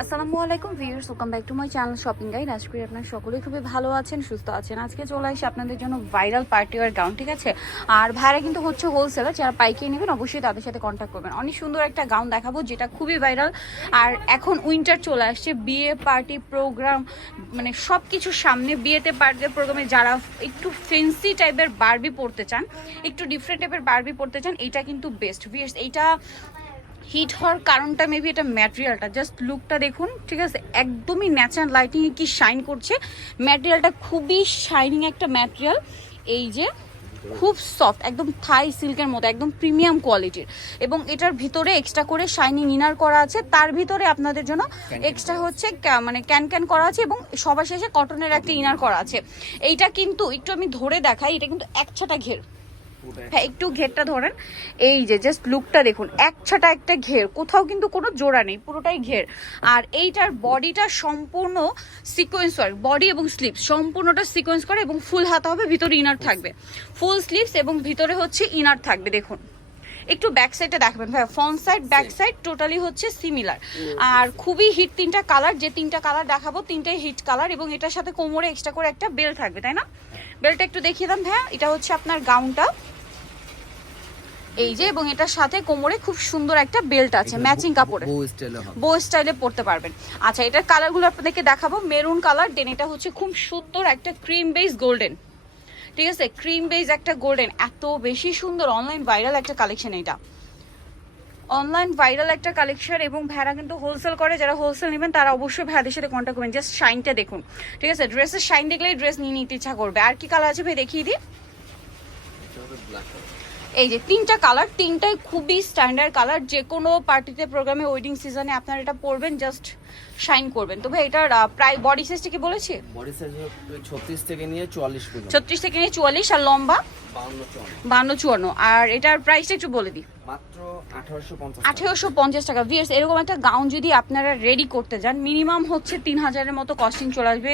আসসালামু আলাইকুম viewers, welcome back to my channel shopping guide. আশা করি আপনারা সকলেই খুবই ভালো আছেন, সুস্থ আছেন। আজকে চলে আসি আপনাদের জন্য ভাইরাল পার্টি ওয়্যার গাউন, ঠিক আছে। আর ভাইরা কিন্তু হচ্ছে হোলসেলার, যারা পাইকারি নেবেন অবশ্যই তাদের সাথে কন্ট্যাক্ট করবেন। অনেক সুন্দর একটা গাউন দেখাবো যেটা খুবই ভাইরাল। আর এখন উইন্টার চলে আসছে, বিয়ে পার্টি প্রোগ্রাম মানে সব কিছুর সামনে, বিয়েতে পার্টি প্রোগ্রামে যারা একটু ফেন্সি টাইপের বারবি পরতে চান, একটু ডিফারেন্ট টাইপের বারবি পরতে চান, এইটা কিন্তু বেস্ট ভিউয়ার্স। এইটা হিট হওয়ার কারণটা মেবি এটা ম্যাটেরিয়ালটা, জাস্ট লুকটা দেখুন, ঠিক আছে। একদমই ন্যাচারাল লাইটিংয়ে কি শাইন করছে, ম্যাটেরিয়ালটা খুবই শাইনিং একটা ম্যাটেরিয়াল। এই যে খুব সফট, একদম থাই সিল্কের মতো, একদম প্রিমিয়াম কোয়ালিটির। এবং এটার ভিতরে এক্সট্রা করে শাইনিং ইনার করা আছে, তার ভিতরে আপনাদের জন্য এক্সট্রা হচ্ছে মানে ক্যান করা আছে, এবং সবার শেষে কটনের একটা ইনার করা আছে। এইটা কিন্তু একটু আমি ধরে দেখাই, এটা কিন্তু একছাটা ঘের। হ্যাঁ, একটু ঘেরটা ধরেন। এই যে জাস্ট লুকটা দেখুন, একছাটা একটা ঘের, কোথাও কিন্তু কোনো জোড়া নেই, পুরোটাই ঘের। আর এইটার বডিটা সম্পূর্ণ সিকোয়েন্স ওয়ার্ক, বডি এবং স্লিভস সম্পূর্ণটা সিকোয়েন্স করে, এবং ফুল হাতা হবে, ভিতরে ইনার থাকবে, ফুল স্লিভস এবং ভিতরে হচ্ছে ইনার থাকবে। দেখুন একটু ব্যাক সাইডটা দেখাবেন ভাই, front side back side totally হচ্ছে সিমিলার। আর খুবই হিট তিনটা কালার, যে তিনটা কালার দেখাবো তিনটাই হিট কালার। এবং এটার সাথে কোমরে এক্সট্রা করে একটা বেল্ট থাকবে, তাই না? বেল্টটা একটু দেখিয়ে দাম ভাইয়া। এটা হচ্ছে আপনার গাউনটা, এই যে, এবং এটার সাথে কোমরে খুব সুন্দর একটা বেল্ট আছে ম্যাচিং কাপড়ে, বো স্টাইলে পরতে পারবেন। আচ্ছা, এটার কালারগুলো আপনাদেরকে দেখাবো। মেরুন কালার, দেন এটা হচ্ছে খুব সুন্দর একটা ক্রিম বেস গোল্ডেন, ঠিক আছে, ক্রিম বেস একটা গোল্ডেন, এত বেশি সুন্দর। অনলাইন ভাইরাল একটা কালেকশন, এটা অনলাইন ভাইরাল একটা কালেকশন। এবং ভাইরা কিন্তু হোলসেল করে, যারা হোলসেল নেবেন তারা অবশ্যই ভাইদের সাথে কন্ট্যাক্ট করবেন। জাস্ট শাইনটা দেখুন, ঠিক আছে, ড্রেসের শাইন দেখলেই ড্রেস নিয়ে নিতে ইচ্ছা করবে। আর কি কালার আছে ভাই দেখিয়ে দিই। এই যে তিনটা কালার, তিনটাই খুবই স্ট্যান্ডার্ড কালার, যে কোনো পার্টিতে প্রোগ্রামে ওয়েডিং সিজনে আপনারা এটা পরবেন, জাস্ট শাইন করবেন। তো ভাই এটার প্রায় বডি সাইজটা কি বলেছি? বডি সাইজ 36 থেকে নিয়ে 44 পর্যন্ত। 36 থেকে নিয়ে 44, আর লম্বা 52 54। আর এটার প্রাইসটা একটু বলে দিই। মাত্র 1850 টাকা। ভিউয়ার্স, এরকম একটা গাউন যদি আপনারা রেডি করতে যান, মিনিমাম হচ্ছে 3000-এর মতো কস্টিং চলে আসবে,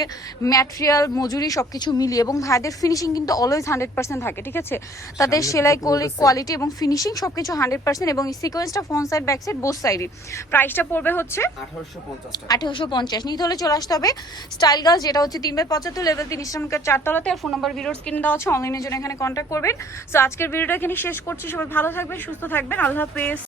ম্যাটেরিয়াল মজুরি সবকিছু মিলিয়ে। এবং ভাইদের ফিনিশিং কিন্তু অলওয়েজ 100% থাকে, ঠিক আছে। তাদের সেলাই কোয়ালিটি এবং ফিনিশিং সবকিছু 100%। এবং এই সিকোয়েন্সটা front side back side both সাইডই। প্রাইসটা পড়বে হচ্ছে 1850। নিতে হলে চলে আসতে হবে স্টাইল গার্লস, যেটা হচ্ছে 3/75 লেভেল 3 ইস্টার্ন 4তলাতে। আর ফোন নাম্বার ভিডিওর স্ক্রিনে দেওয়া আছে, অনলাইনের জন্য এখানে কন্ট্যাক্ট করবেন। সো আজকের ভিডিওটা এখানে শেষ করছি। সবাই ভালো থাকবেন, সুস্থ থাকবেন, আল্লাহ হাফেজ।